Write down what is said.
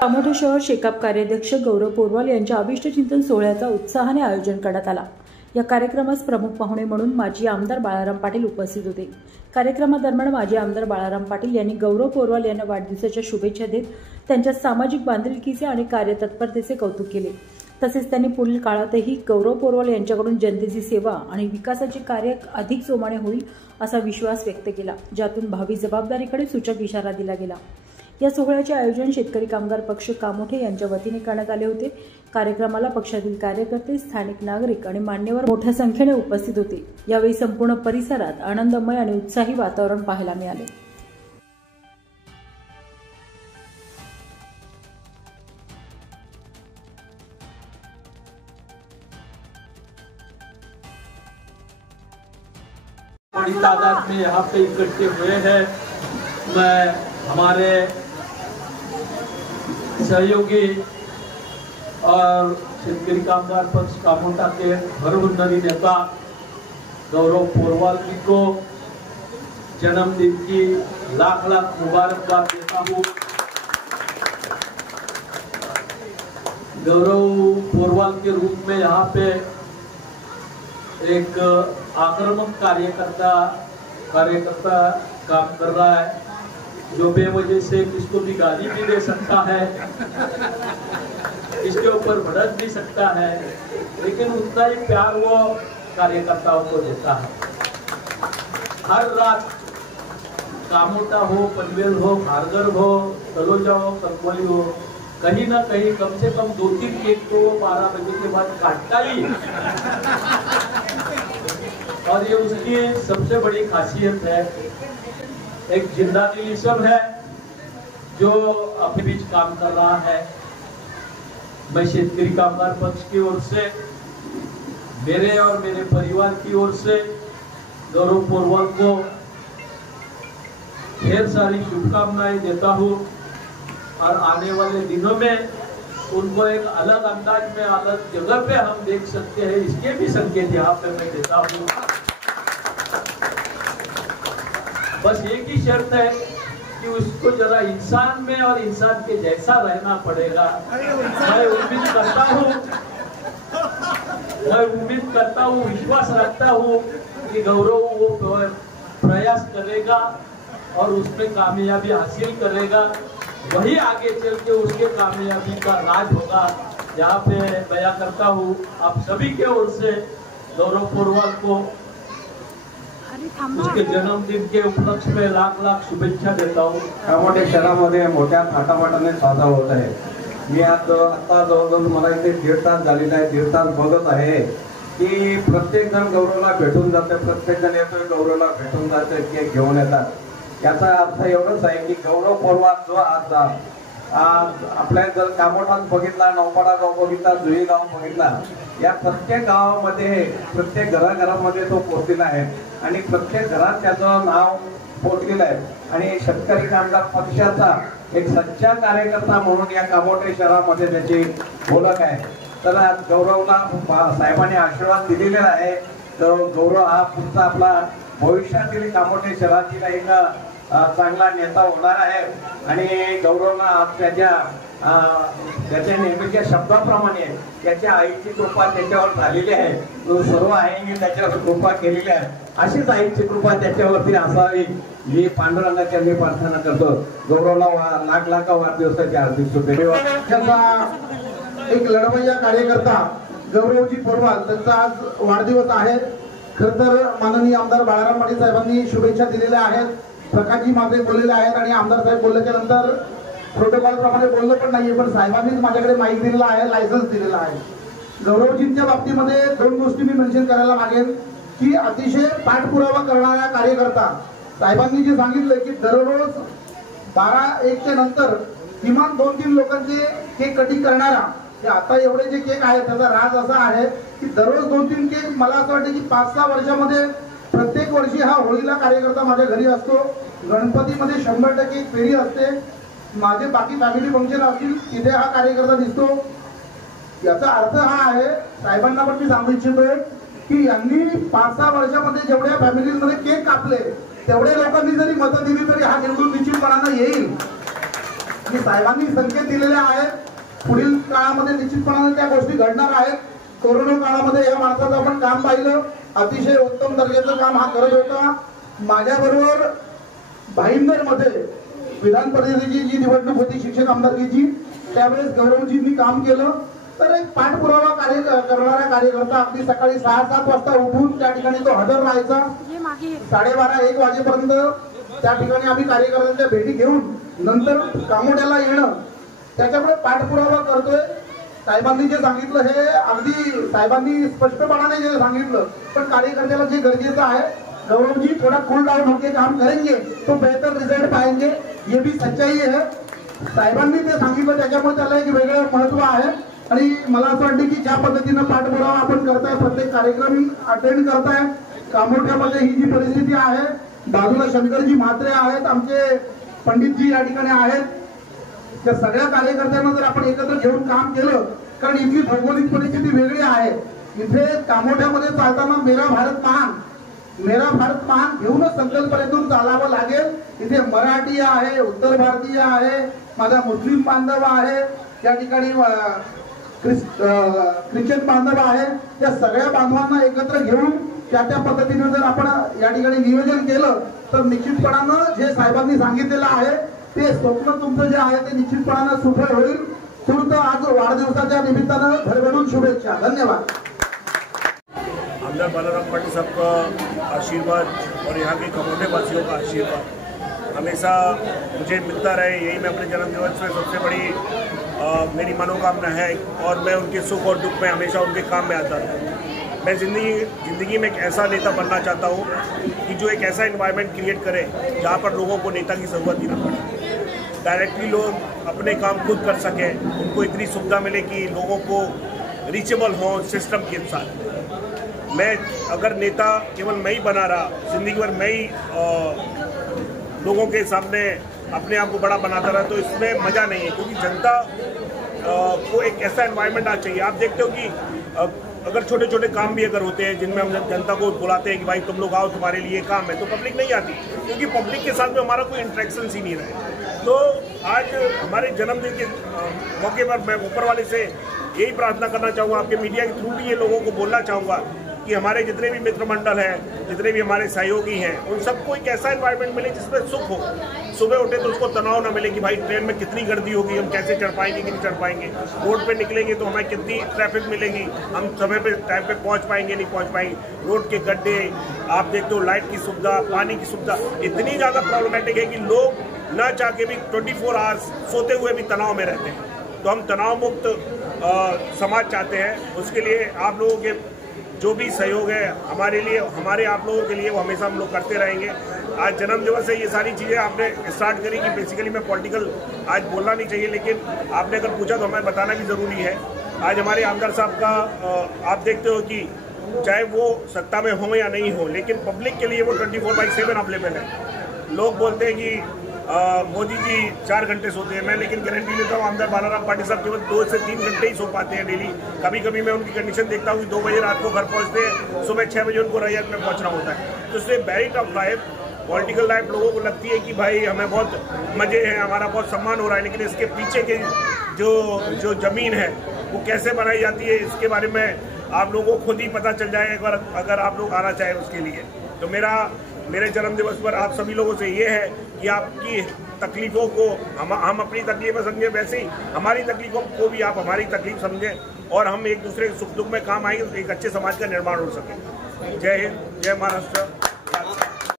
कामोठे शहर शेकाप कार्याध्यक्ष गौरव पोरवाल यांच्या अभिष्ट चिंतन सोहळ्याचा उत्साहाने आयोजन करण्यात आला। या कार्यक्रमास प्रमुख पाहुणे म्हणून माजी आमदार बाळाराम पाटील उपस्थित होते। कार्यक्रमादरम्यान माजी आमदार बाळाराम पाटील यांनी गौरव पोरवाल यांना वाढदिवसाच्या शुभेच्छा देत त्यांच्या सामाजिक बांधिलकीचे आणि कार्यतत्परतेचे कौतुक केले। तसेच त्यांनी पुढील काळातही गौरव पोरवाल यांच्याकडून जनतेची सेवा आणि विकासाचे कार्य अधिक जोमाने होईल असा विश्वास व्यक्त केला, ज्यातून भावी जबाबदारीकडे सूचक इशारा दिला गेला। या सोहळ्याचे आयोजन शेतकरी कामगार पक्ष कामोठे यांच्या वतीने करण्यात आले होते। कार्यक्रमाला पक्षातील कार्यकर्ते, स्थानिक नागरिक आणि मान्यवर मोठ्या संख्येने उपस्थित होते। यावेळी संपूर्ण परिसरात आनंदमय आणि उत्साही वातावरण पाहायला मिळाले। बड़ी तादाद में यहाँ पे इकट्ठे हुए हैं। मैं हमारे सहयोगी और शेतकरी कामगार पक्ष कामोठा के भरभुन्नरी नेता गौरव पोरवाल जी को जन्मदिन की लाख लाख मुबारकबाद देता हूँ। गौरव पोरवाल के रूप में यहाँ पे एक आक्रामक कार्यकर्ता काम कर रहा है, जो बेवजह से किसको भी गाली भी दे सकता है, इसके ऊपर भड़क भी सकता है, लेकिन उतना ही प्यार वो कार्यकर्ताओं को देता है। हर रात कामोठा हो, पनवेल हो, खारघर हो, तलोजा हो, कनकोली हो, कहीं ना कहीं कम से कम 2-3 केक तो 12 बजे के बाद काटता ही। और ये उसकी सबसे बड़ी खासियत है। एक जिंदा दिली सब है जो अपने बीच काम कर रहा है। मैं शेतकरी कामगार पक्ष की ओर से, मेरे और मेरे परिवार की ओर से गौरव पोरवाल को ढेर सारी शुभकामनाएं देता हूँ और आने वाले दिनों में उनको एक अलग अंदाज में, अलग जगह पे हम देख सकते हैं, इसके भी संकेत यहाँ पे मैं देता हूँ। बस एक ही शर्त है कि उसको जरा इंसान में और इंसान के जैसा रहना पड़ेगा। मैं उम्मीद करता हूँ, विश्वास रखता हूँ कि गौरव वो प्रयास करेगा और उसमें कामयाबी हासिल करेगा। वही आगे चल के उसके कामयाबी का राज होगा। यहाँ पे बयां करता हूँ, आप सभी के ओर से गौरव पोरवाल को उसके जन्मदिन के उपलक्ष्य में लाख लाख शुभेच्छा देता हूँ। कामोठे शहरामध्ये मोठ्या थाटामाटाने साजरा होत आहे। मी आता जवळजवळ मला इथे 1.5 तास झालेला आहे। 1.5 तास बघत आहे की प्रत्येक जण गौरवला भेटून जाते, प्रत्येक जण येतोय गौरवला भेटून जाते, केक घेऊन येतात। याचा अर्थ एवढंच आहे की गौरव पोरवाल जो आज आपल्या जर कामोठात बघितला, नौपाडा गाव बघितला, जुई गाव बघितला, या प्रत्येक गावामध्ये, प्रत्येक घराघरामध्ये तो पोहोचलेला आहे आणि प्रत्येक घरात त्याचं नाव पोहोचलेलं आहे। आणि शेतकरी कामगार पक्षाचा एक सच्चा कार्यकर्ता म्हणून या कामोठे शहरामध्ये त्याची ओळख आहे। तर आज गौरवला साहेबांनी आशीर्वाद दिलेला आहे। तर गौरव हा पुढचा आपला भविष्यातील कामोठे शहरातील एक चांगला नेता होणार आहे। आणि गौरवला आज त्याच्या नेहमीच्या शब्दाप्रमाणे त्याच्या आईची कृपा त्याच्यावर झालेली आहे। तो सर्व आईने त्याच्यावर कृपा केलेली आहे, अशीच आईची कृपा त्याच्यावरती असावी ही पांडुरंगाच्या मी प्रार्थना करतो। गौरवला लाख लाख वाढदिवसाच्या हार्दिक शुभेच्छा। एक लढवय्या कार्यकर्ता गौरवजी पोरवाल, त्यांचा आज वाढदिवस आहे। खरं तर माननीय आमदार बाळाराम पाटील साहेबांनी शुभेच्छा दिलेल्या आहेत, प्रकाशजी माझे बोललेले आहेत आणि आमदार साहेब बोलल्याच्या नंतर प्रोटोकॉल प्रमाणे बोललो पण नाहीये, पण साहेबांनीच माझ्याकडे माईक दिलेला आहे, लायसन्स दिलेला आहे। गौरवजींच्या बाबतीमध्ये 2 गोष्टी मी मेन्शन करायला मागेन की अतिशय पाठपुरावा करणारा कार्यकर्ता। साहेबांनी जे सांगितलं की दररोज 12-1च्या नंतर किमान 2-3 लोकांचे केक कटिंग करणारा, आता एवढे जे केक आहेत त्याचा राज असा आहे की दररोज 2-3 केक, मला असं वाटतं की 5-6 वर्षामध्ये प्रत्येक वर्षी हा होळीला कार्यकर्ता माझ्या घरी असतो. गणपतीमध्ये 100% फेरी असते. माझे बाकी फॅमिली फंक्शन असतील तिथे हा कार्यकर्ता दिसतो. याचा अर्थ हा आहे, साहेबांना पण मी सांगू इच्छितोय की यांनी 5-6 वर्षामध्ये जेवढ्या फॅमिलीमध्ये केक कापले तेवढ्या लोकांनी जरी मतं दिली तरी हा निवडून निश्चितपणानं येईल. आणि साहेबांनी संकेत दिलेले आहेत, पुढील काळामध्ये निश्चितपणाने त्या गोष्टी घडणार आहेत. कोरोना काळामध्ये या माणसाचं आपण काम पाहिलं, अतिशय उत्तम दर्जाचं काम हा करत होता. माझ्याबरोबर भाईंदर मध्ये विधान परिषदेची जी निवडणूक होती शिक्षक आमदारकीची, त्यावेळेस गौरवजींनी काम केलं. तर एक पाठपुरावा करणारा कार्यकर्ता अगदी सकाळी 6-7 वाजता उठून त्या ठिकाणी तो हजर राहायचा. 12:30-1 वाजेपर्यंत त्या ठिकाणी आम्ही कार्यकर्त्यांच्या भेटी घेऊन नंतर कामोड्याला येणं, त्याच्यामुळे पाठपुरावा करतोय. साहेबांनी जे सांगितलं हे अगदी साहेबांनी स्पष्टपणाने जे सांगितलं, पण कार्यकर्त्याला जे गरजेचं आहे, गौरवजी थोड़ा कूल डाउन होकर काम करेंगे तो बेहतर रिजल्ट पाएंगे, ये भी सच्चाई है. साहेबांनी ते सांगितलं त्याच्यामुळे त्याला एक वेगळं महत्व आहे. आणि मला असं वाटतं की ज्या पद्धतीनं पाठपुरावा आपण करताय, प्रत्येक कार्यक्रम अटेंड करताय, कामोठ्यामध्ये ही जी परिस्थिती आहे, बाजूला शंकरजी म्हात्रे आहेत, आमचे पंडितजी या ठिकाणी आहेत, त्या सगळ्या कार्यकर्त्यांना जर आपण एकत्र घेऊन काम केलं, कारण इथली भौगोलिक परिस्थिती वेगळी आहे. इथे कामोठ्यामध्ये चालताना मेरा भारत महान घेऊनच संकल्पनेतून चालावं लागेल. इथे मराठी आहे, उत्तर भारतीय आहे, माझा मुस्लिम बांधव आहे, त्या ठिकाणी ख्रिश्चन बांधव आहे. त्या सगळ्या बांधवांना एकत्र घेऊन त्या पद्धतीने जर आपण या ठिकाणी नियोजन केलं तर निश्चितपणानं जे साहेबांनी सांगितलेलं आहे ते स्वप्न तुमचं जे आहे ते निश्चितपणानं सफल होईल. तुर्त आज वाढदिवसाच्या निमित्तानं भरभरून शुभेच्छा. धन्यवाद. आमदार बालाराम पाटिल साहब का आशीर्वाद और यहाँ के कमोठे वासियों का आशीर्वाद हमेशा मुझे मिलता रहे, यही मैं अपने जन्मदिवस में सबसे बड़ी मेरी मनोकामना है. और मैं उनके सुख और दुख में हमेशा उनके काम में आता रहूँ. मैं ज़िंदगी में एक ऐसा नेता बनना चाहता हूँ कि जो एक ऐसा एनवायरनमेंट क्रिएट करे जहाँ पर लोगों को नेता की ज़रूरत ही न पड़े. डायरेक्टली लोग अपने काम खुद कर सकें, उनको इतनी सुविधा मिले कि लोगों को रीचेबल हो सिस्टम के साथ. मैं अगर नेता केवल मैं ही बना रहा, ज़िंदगी भर मैं ही लोगों के सामने अपने आप को बड़ा बनाता रहा, तो इसमें मज़ा नहीं है. क्योंकि जनता को एक ऐसा एनवायरनमेंट आना चाहिए. आप देखते हो कि अगर छोटे छोटे काम भी अगर होते हैं जिनमें हम जनता को बुलाते हैं कि भाई तुम लोग आओ, तुम्हारे लिए काम है, तो पब्लिक नहीं आती, क्योंकि पब्लिक के साथ में हमारा कोई इंटरेक्शन ही नहीं रहा. तो आज हमारे जन्मदिन के मौके पर मैं ऊपर वाले से यही प्रार्थना करना चाहूँगा, आपके मीडिया के थ्रू भी ये लोगों को बोलना चाहूँगा कि हमारे जितने भी मित्र मंडल हैं, जितने भी हमारे सहयोगी हैं, उन सबको एक ऐसा एनवायरनमेंट मिले जिसमें सुख हो. सुबह उठे तो उसको तनाव ना मिले कि भाई ट्रेन में कितनी गर्दी होगी, हम कैसे चढ़ पाएंगे कि नहीं चढ़ पाएंगे, रोड पे निकलेंगे तो हमें कितनी ट्रैफिक मिलेगी, हम समय पे टाइम पे पहुंच पाएंगे नहीं पहुंच पाएंगे, रोड के गड्ढे, आप देखते हो लाइट की सुविधा, पानी की सुविधा इतनी ज़्यादा प्रॉब्लमेटिक है कि लोग ना चाह के भी 24 आवर्स सोते हुए भी तनाव में रहते हैं. तो हम तनाव मुक्त समाज चाहते हैं. उसके लिए आप लोगों के जो भी सहयोग है हमारे लिए, हमारे आप लोगों के लिए, वो हमेशा हम लोग करते रहेंगे. आज जन्मदिवस है, ये सारी चीज़ें आपने स्टार्ट करी कि बेसिकली मैं पॉलिटिकल आज बोलना नहीं चाहिए, लेकिन आपने अगर पूछा तो हमें बताना भी ज़रूरी है. आज हमारे आमदार साहब का आप देखते हो कि चाहे वो सत्ता में हो या नहीं हो, लेकिन पब्लिक के लिए वो 24/7 अवेलेबल है. लोग बोलते हैं कि मोदी जी 4 घंटे सोते हैं, मैं लेकिन गारंटी देता हूँ आमदार बालाराम पाटिल साहब केवल 2 से 3 घंटे ही सो पाते हैं डेली. कभी कभी मैं उनकी कंडीशन देखता हूँ कि 2 बजे रात को घर पहुँचते हैं, सुबह 6 बजे उनको रैयत में पहुँचना होता है. तो इसलिए very tough life, political life लोगों को लगती है कि भाई हमें बहुत मज़े हैं, हमारा बहुत सम्मान हो रहा है, लेकिन इसके पीछे के जो ज़मीन है वो कैसे बनाई जाती है, इसके बारे में आप लोगों को खुद ही पता चल जाएगा अगर आप लोग आना चाहें उसके लिए. तो मेरे जन्मदिवस पर आप सभी लोगों से ये है कि आपकी तकलीफ़ों को हम अपनी तकलीफ़ें समझें, वैसे ही हमारी तकलीफ़ों को भी आप हमारी तकलीफ समझें और हम एक दूसरे के सुख दुख में काम आएंगे तो एक अच्छे समाज का निर्माण हो सके. जय हिंद, जय महाराष्ट्र.